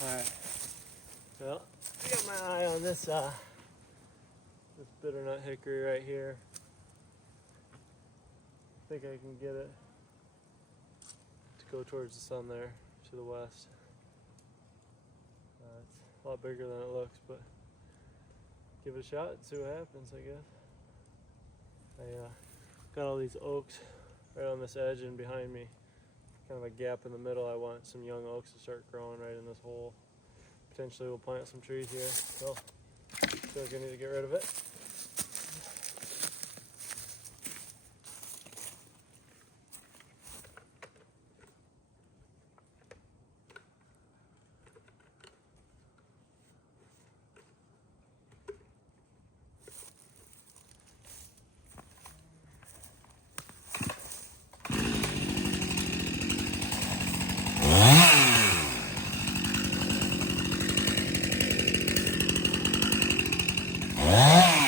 Alright. Well, I got my eye on this this bitternut hickory right here. I think I can get it to go towards the sun there to the west. It's a lot bigger than it looks, but give it a shot and see what happens, I guess. I got all these oaks right on this edge and behind me. Kind of a gap in the middle. I want some young oaks to start growing right in this hole. Potentially we'll plant some trees here. So I feel like I need to get rid of it. Ah!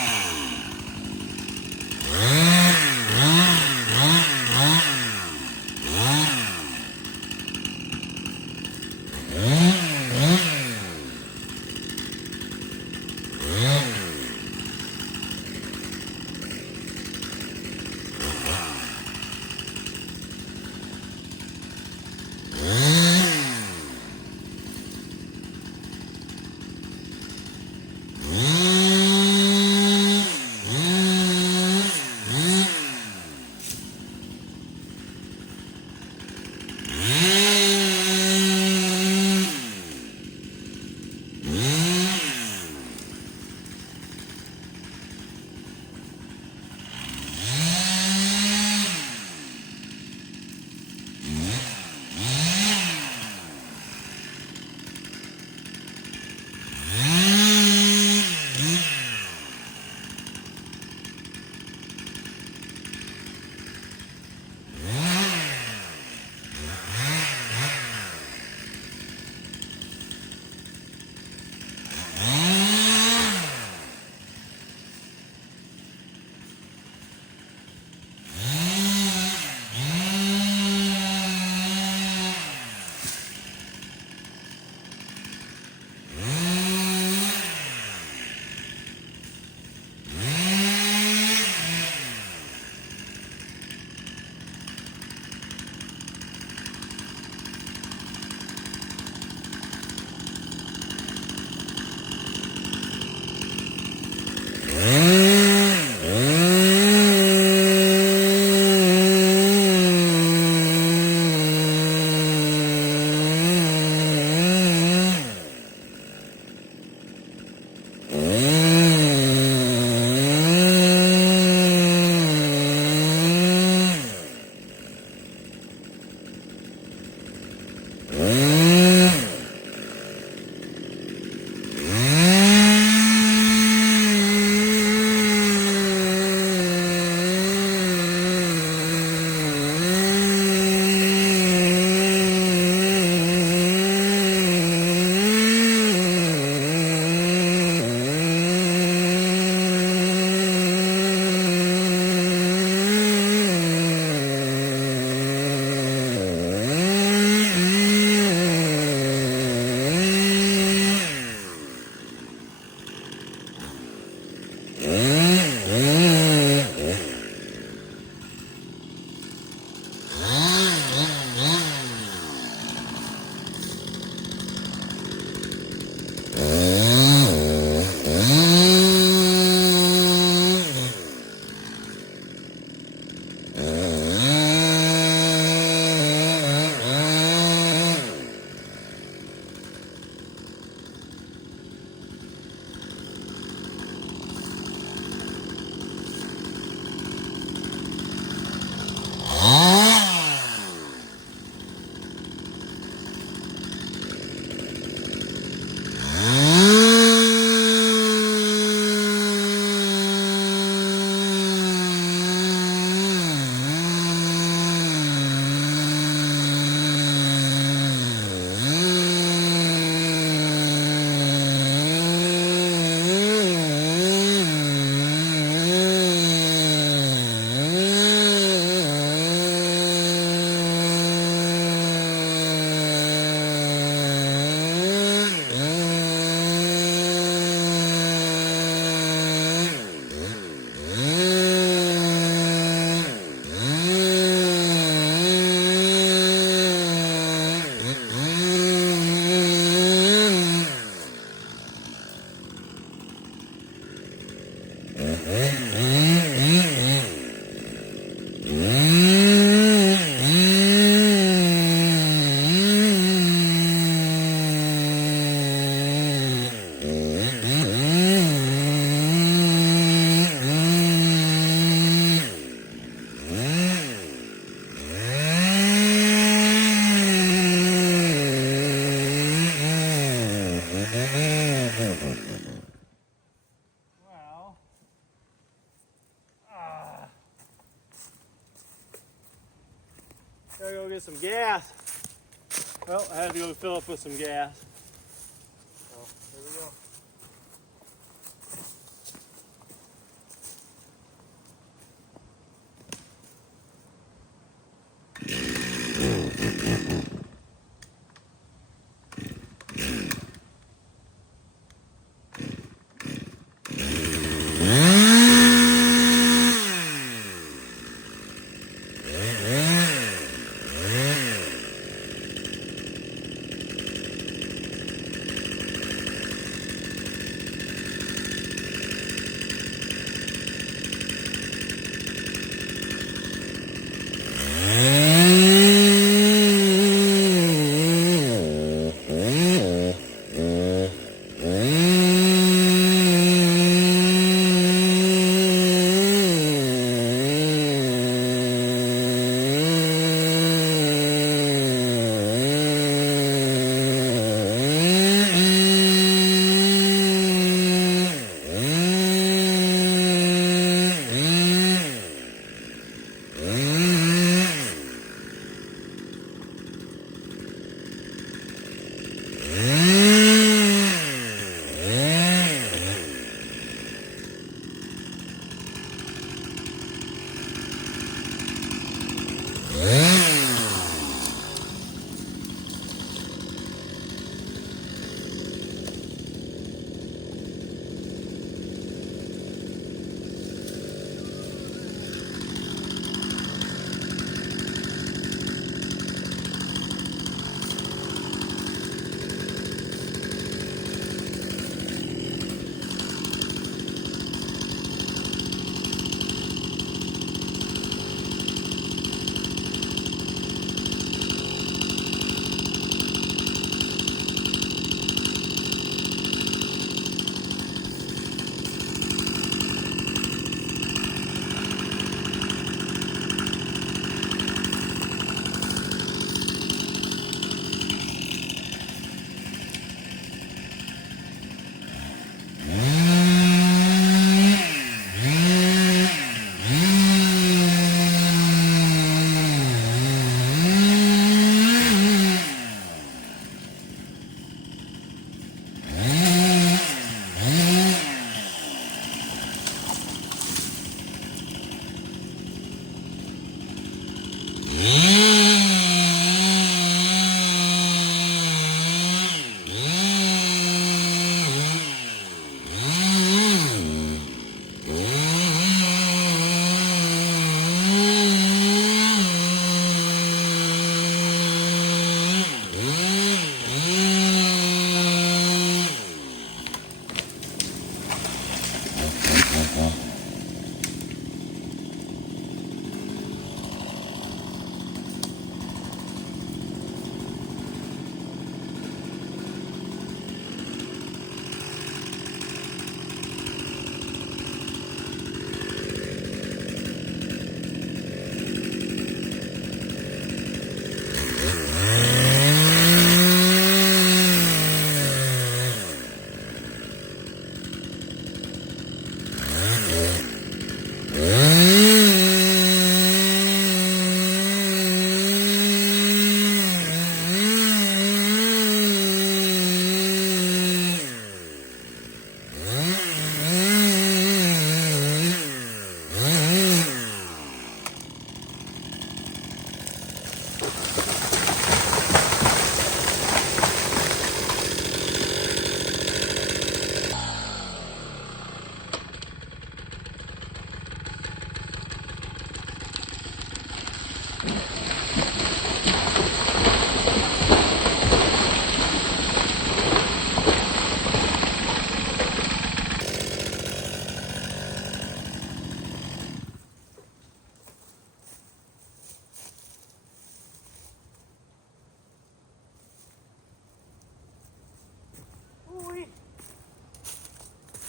get some gas. Well, I had to go fill up with some gas. So, here we go.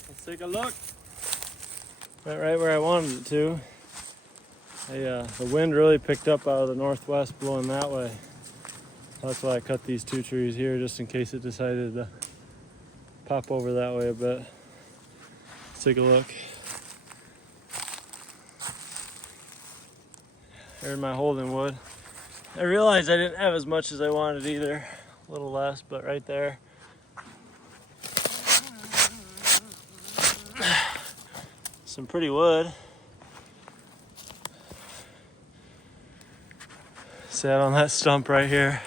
Let's take a look. Went right where I wanted it to. The wind really picked up out of the northwest, blowing that way. That's why I cut these two trees here, just in case it decided to pop over that way a bit. Let's take a look. Here's my holding wood. I realized I didn't have as much as I wanted either. A little less, but right there. Some pretty wood. Sat on that stump right here.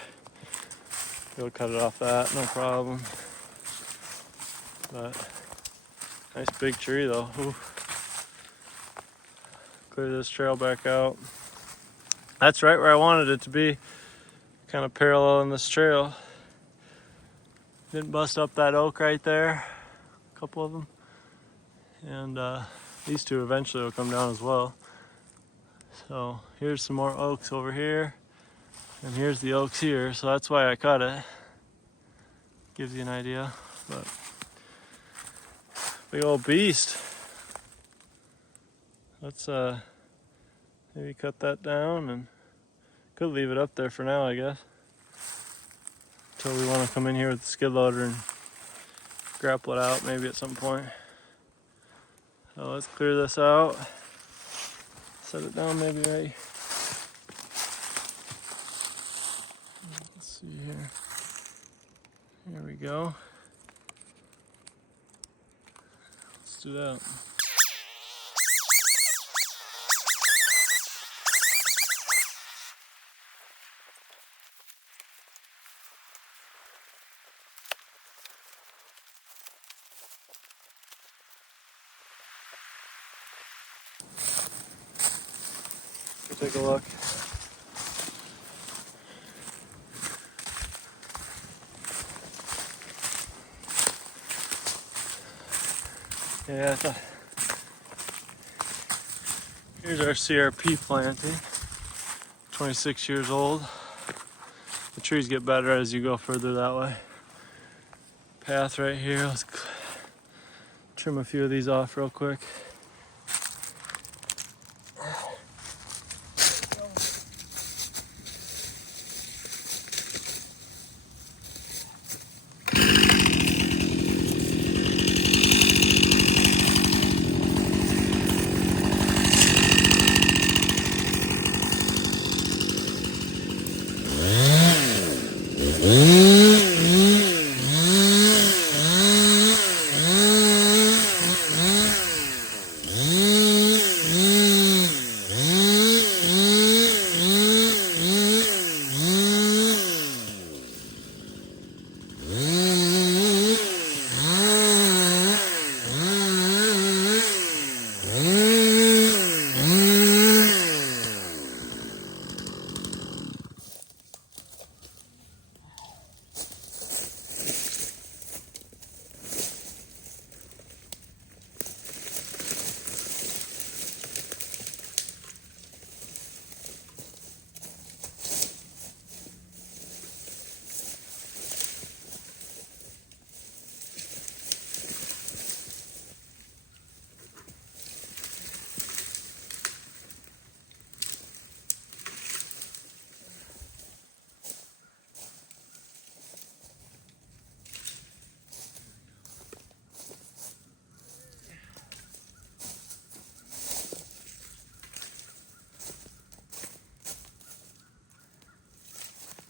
We'll cut it off that, no problem. But nice big tree though. Ooh. Clear this trail back out. That's right where I wanted it to be. Kind of paralleling this trail. Didn't bust up that oak right there. A couple of them. And these two eventually will come down as well. So here's some more oaks over here. And here's the oaks here. So that's why I cut it. Gives you an idea. But big old beast. Let's maybe cut that down, and could leave it up there for now, I guess. Until we want to come in here with the skid loader and grapple it out maybe at some point. So let's clear this out. Set it down maybe right. Let's see here. Here we go. Let's do that. Take a look. Yeah, here's our CRP planting, 26 years old. The trees get better as you go further that way. Path right here. Let's trim a few of these off real quick.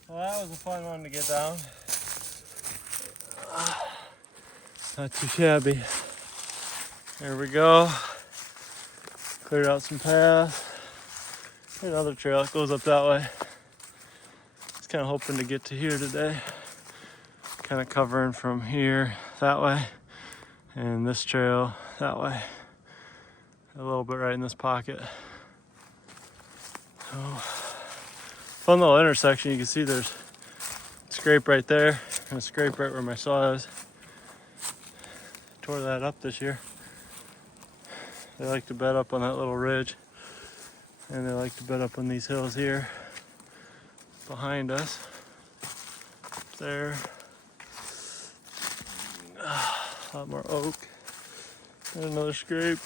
Well, that was a fun one to get down. Not too shabby. There we go. Cleared out some paths. There's another trail that goes up that way. I was kind of hoping to get to here today. Kind of covering from here that way and this trail that way. A little bit right in this pocket. So, fun little intersection. You can see there's a scrape right there and a scrape right where my saw is. Tore that up this year. They like to bed up on that little ridge, and they like to bed up on these hills here behind us. There. A lot more oak. And another scrape.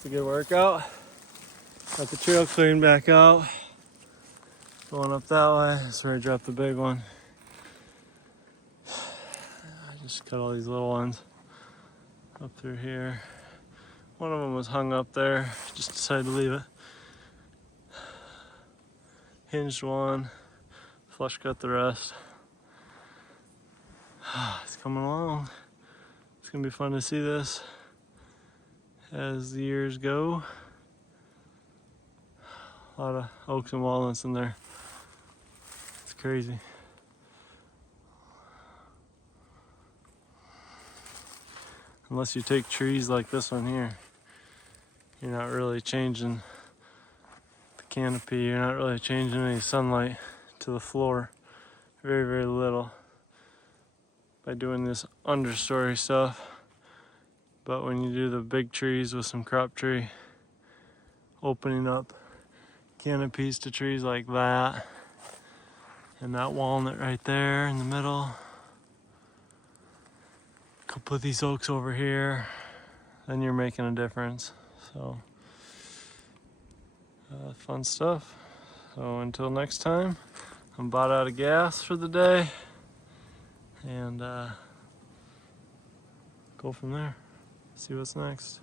That's a good workout. Got the trail cleaned back out. Going up that way. That's where I dropped the big one. I just cut all these little ones up through here. One of them was hung up there. Just decided to leave it. Hinged one. Flush cut the rest. It's coming along. It's gonna be fun to see this as the years go. A lot of oaks and walnuts in there. It's crazy. Unless you take trees like this one here, you're not really changing the canopy. You're not really changing any sunlight to the floor. Very, very little by doing this understory stuff. But when you do the big trees with some crop tree, opening up canopies to trees like that, and that walnut right there in the middle, a couple of these oaks over here, then you're making a difference. So fun stuff. So until next time, I'm about out of gas for the day, and go from there. See what's next.